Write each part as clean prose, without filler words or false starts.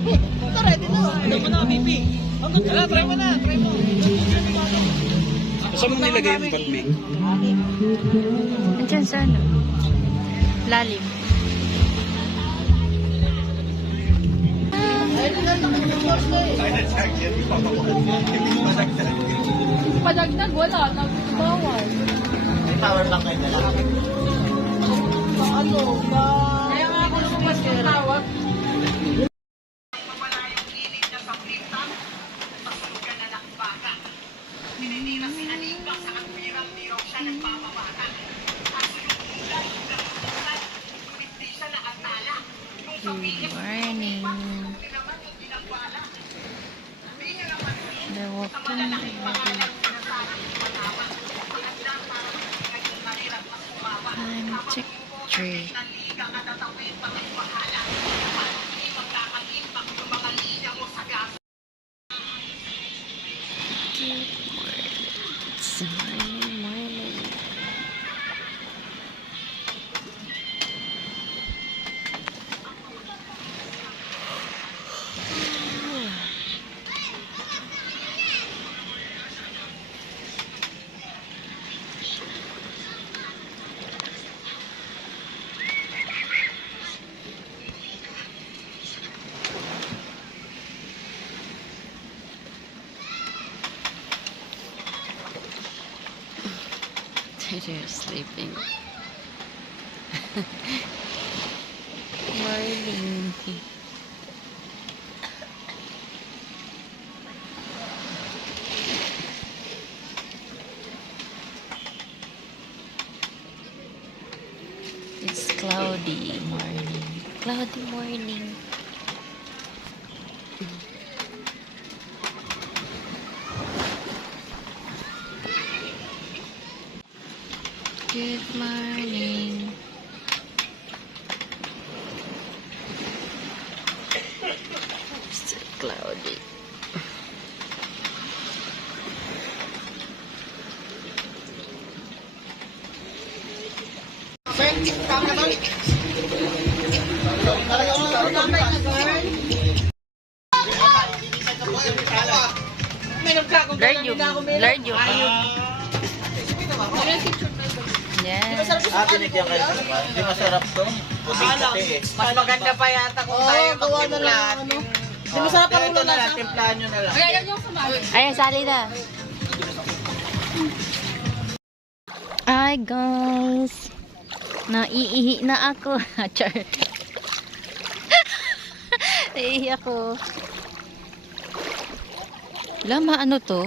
Ready na. Ano mo na, BP? Tara, try mo na. Try mo. Saan mo nilagay yung batming? Andiyan sa ano? Lalim. Padagdag, wala. Nagbawal. May power bank kayo na lang. Ano ba? Kaya nga ako lumas yung tawag. Good morning. They're walking already. Time check 3. It's morning. They're sleeping. Morning. It's cloudy morning. Cloudy morning. Good morning. Still cloudy. Blurred you. Yes. Binigyan kayo. Hindi masarap to. Puting-puti eh. Mas maganda pa yata kung tayo magtimpla. Hindi masarap ang ulo na lang. Timplahan nyo na lang. Ayan, sali na. Hi guys. Naiihi na ako. Char. Naiihi ako. Lama, ano to?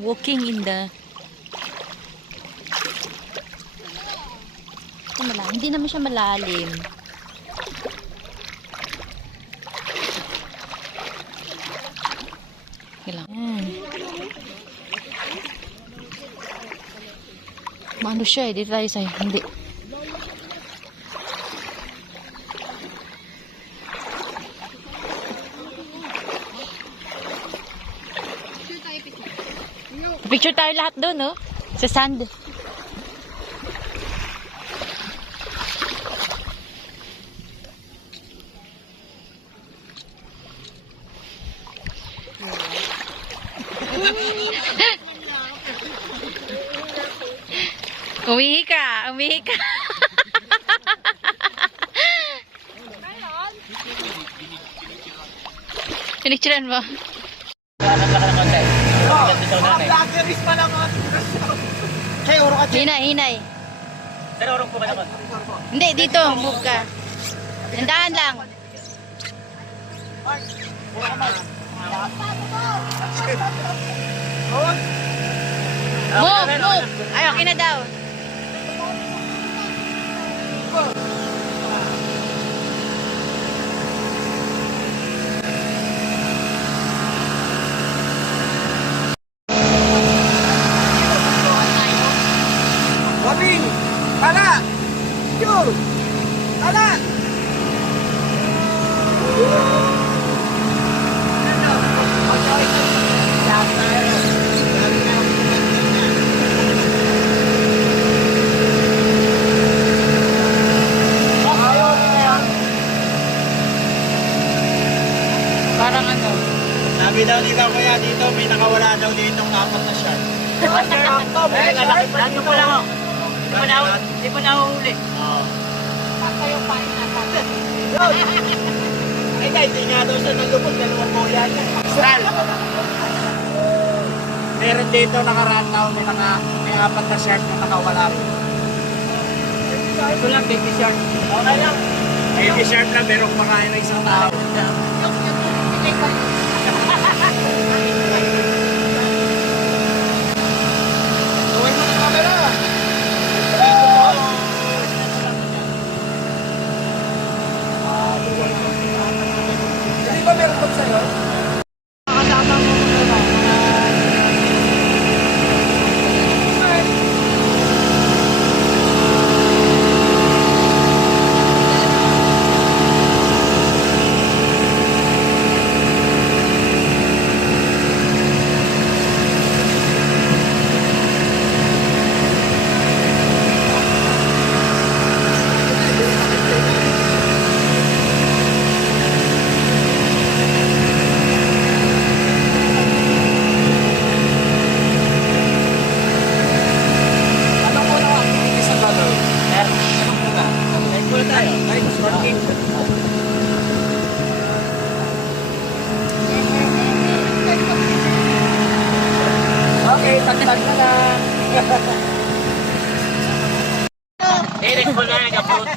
Walking in the... Hindi naman siya malalim. Maano siya eh, dito tayo sa'yo. Hindi. Picture tayo lahat doon, no? Sa sand. Umihi ka, umihi ka. Pinicturean mo? Blackberries pa naman. Kaya uro ka. Hinay, hinay. Pero urong po ka naman. Hindi, dito, move ka. Handaan lang. Move, move. Ay, okay na daw. Wabing! Tala! Yun! Tala! Parang ano. Sabi daw ni Kuya dito, may nakawala daw dito ng 4 na siya. Lagi mo lang ako. Hindi mo na huli. Kayo pa rin natin. Ay guys, hindi nga daw siya nagubog, dalawang kuya niya. Sal! Meron dito nakaraan daw, may 4 na shirt na nakawala. Ito lang, baby shark. Okay lang. Baby shirt lang, pero kumakain na isang tao. Tuwin mo na camera. Dito po. Hindi ba meron po sa'yo? Kasama mo mga Anong muna ang activities sa gagawin? Anong muna? Live muna tayo. Live, smart game. Okay, tagtag na lang. Direct mo na nag-upload.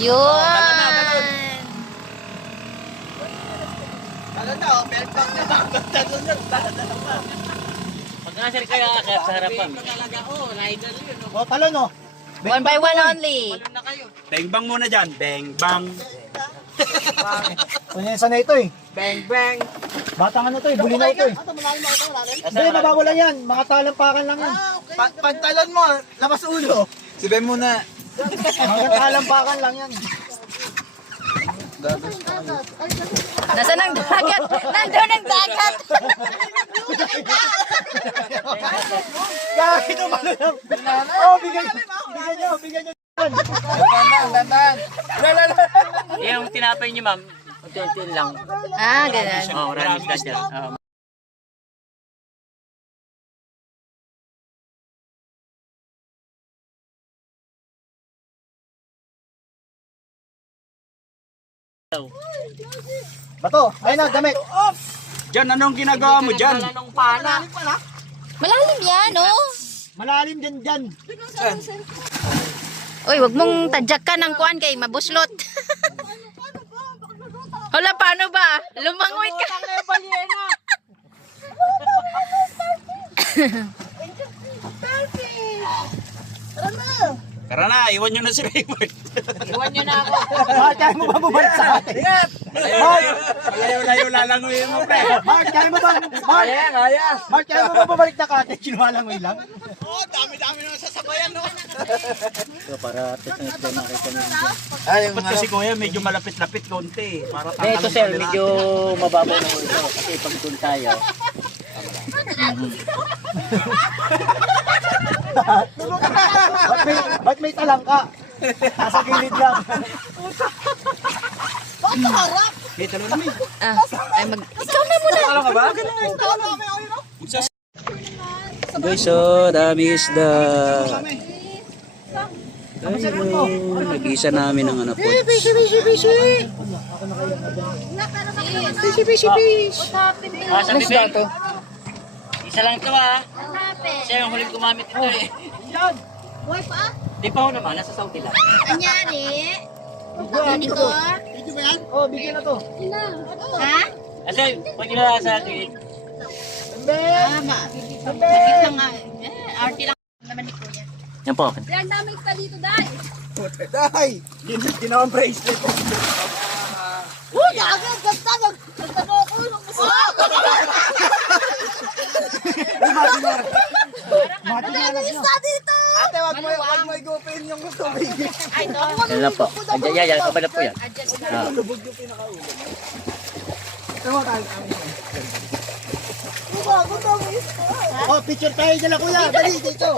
Yun! Talo na, oh. Belt back na back. Talo na, talo na. Pag nasir kayo akit sa harapan. Oh, talo no. 1 by 1 only. Bang bang muna dyan. Bang bang. Kunya sa na ito eh. Bang bang. Batang ano to eh, bulinaw to eh. Hindi, mabawala yan. Mga talampakan lang yan. Pantalon mo, labas ulo. Sibe muna. Mga talampakan lang yan. Nasaan ang dagat? Nandun ang dagat! Gagi naman lang. Oh, bigyan nyo. Dandan. Yung tinapay niyo ma'am, unti-unti lang. Ah, ganun. Oo, maraming isda dyan. Bato, ayun na, damit. Diyan, anong ginagawa mo dyan? Anong pana? Malalim yan, oh. Malalim dyan. Uy, wag mong tadyak ka ng kuan kay mabuslot. Hala, paano ba? Lumangoy ka. Tara na, iwan nyo na si Raymond. Iwan nyo na ako. Mark, kaya mo ba bumalik sa atin? Mark! Layo-layo lalangoyin mo, pre. Mark, kaya mo ba? Mark, kaya mo ba bumalik na kate? Kinuhalangoy lang? Oo, dami-dami naman sasabayan, no? So, para titingnan din makita niyo. Dapat kasi kuya, medyo malapit-lapit konti. Para Ito sir, medyo mababaw na ito. Kasi pag doon tayo, Ba't may talang ka? Nasa gilid lang. May talo na may. Ah, ay ikaw na muna. Talo ka ba? guys, so dami isda. Nag-isa namin ang anak ko. Sa isda to. Isa lang ito siya yung huling gumamit ito eh. Buhay pa? Di pa ako naman, nasa Saudi lang. Anyari? Hindi ko. Video ba yan? Oh, bigyan na to. Ha? Kasi pag nila sa akin, Tama. Bakit lang nga. Arty lang naman ni Kuya. yan po. Ilang daming ka dito, Day? Dahay! Ginawang bracelet. Uy, agad! Ganda! Nagtano ako! Matigalas nyo. Dito! Ate, wag mo igupin yung tubig. Ay, ito. Yan lang po. Yan, kabalap po yan. Oh, picture tayo dyan kuya. Dali, dito.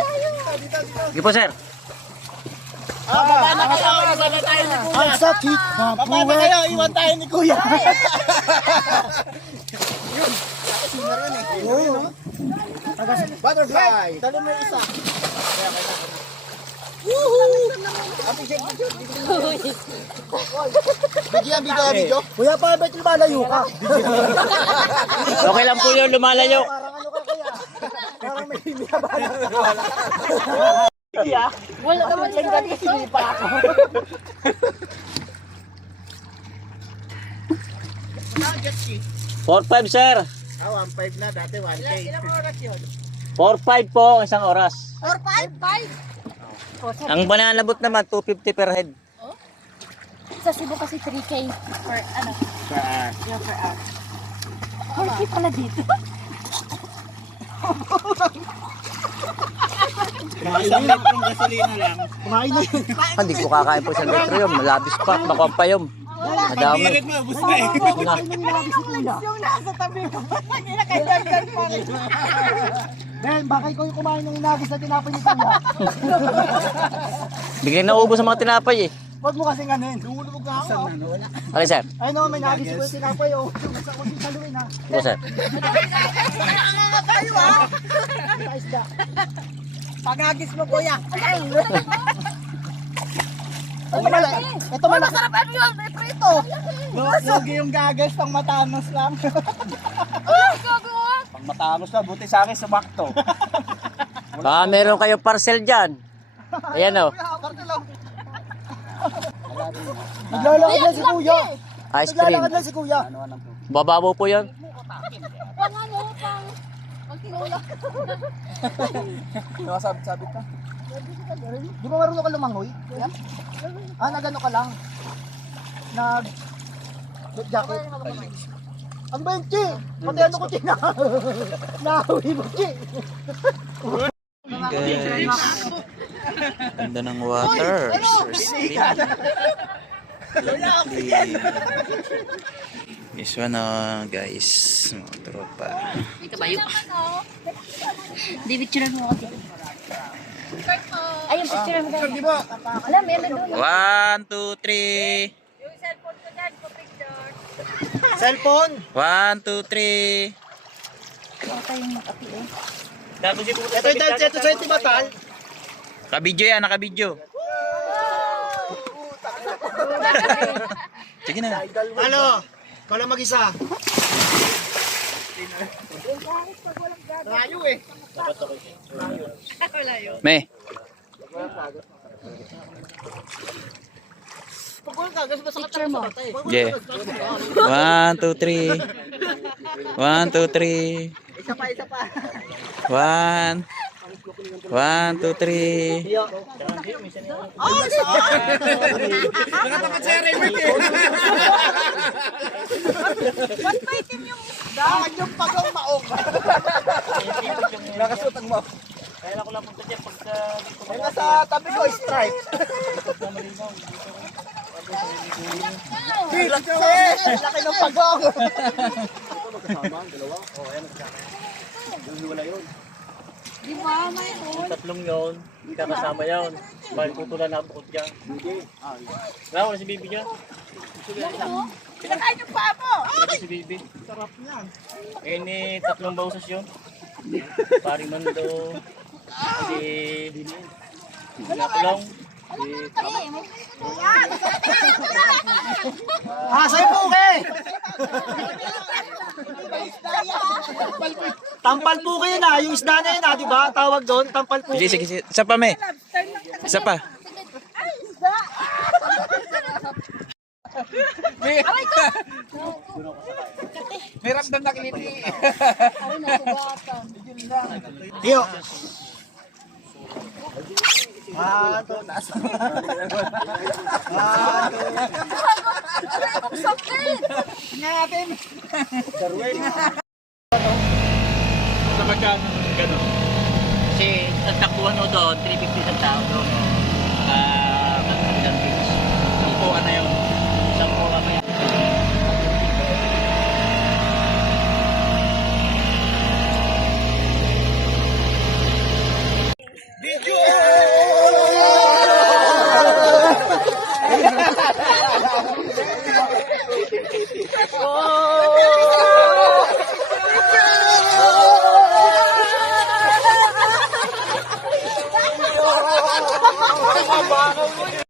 Sige po sir. Baba na kayo. Ang sakit na buhay. Baba na kayo. Iwan tayo ni kuya. Butterfly. Dali mo yung isa. Video. Kuya, pa ba't lumalayo ka? Okay lang po yun, lumalayo. Parang ano ka kaya? Parang may biyabala. Wala naman yung gati, sinipa ako. 4-5 sir. 1.5 na, dati 1K. Ilang oras yun? 4-5 po ang isang oras. 4-5. Ang bananabot naman 250 per head. Sa Cebu kasi 3K per ano? Per hour. Yeah, per hour. 4K pala dito. Isang litrong gasolina lang. Kumain na yun. Hindi ko kakain po sa litro yun. Malabis pa. Makuha pa yun. Madami. Pirit mo, ubus na eh. Na. Yung nasa tabi ko. Nakailangan pa rin. Ben, baka ikaw yung kumain ng inagis na tinapay ni Kuya. Biglang naubos ang mga tinapay eh. Huwag mo kasing ano yun. Lumulubog na ako. Okay sir. Ay no, may nagis ko yung tinapay oh. Nasa ko si Saluin ha. Go sir. Tayo ha. Isda. Pagagis mo kuya. Ito malaki. Ito malaki. Masarap ano yun? May prito. Logi yung gagas pang matanos lang. Pang matanos lang. Buti sa akin sumakto. Baka meron kayo parcel dyan. Ayan o. Naglalakad lang si kuya. Ice cream. Naglalakad lang si kuya. Bababaw po yun. Pang ano? Pang tinulak. Nakasabit-sabit ka. Di ba marunong ka lumangoy? Nagano ka lang. Nag... jacket. Ang benchi! Pati ano ko tina. Nahawi mo, Chi. Guys. Ganda ng water. This one guys. Mga tropa. May kabayo. David, picture mo kasi. Ayun, picture mo daw. Di ba? Alam, meron doon. 1, 2, 3. Cellphone? 1, 2, 3. Ito yung kapi eh. Ito yung dahil ito sa batal. Nakabidyo yan, nakabidyo. Sige na. Ano? Ikaw lang mag-isa. Layo eh. May. Picture mo. Yeah. 1, 2, 3. 1, 2, 3. Isa pa. 1. 1, 2, 3. Oh, nakatapat sa remote eh. Dahan yung pagong maong. Nakasutang mo. Kaya ako lang punta dyan pagka dito. Ay, nasa tabi ko, stripe. Laki ng pagong. Di ba, mayroon? Tatlong yun, hindi ka kasama yun. Balik putulan na bukod dyan. Wala ko na si Bibi dyan. Pinakain yung paa mo. Si Bibi. Sarap yan. Eh ni tatlong bausas yun. Paring Mando. Si Nakulong. Si Sa'yo po, okay? Tampal po kayo na, yung isda na yun di ba? Tawag doon, tampal po. Sige, sige, sige. Isa pa, May. Isa pa. May ramdam na kiliti. Ay, nasugatan. Tiyo. Ito, nasa. Sakit! Natin. Sa magkano gano'n? Kasi ang takbuhan mo doon, 350 isang tao doon. Kapitan Beach. Sampuan na yun. Sampuan mamaya. Ang bakaw mo.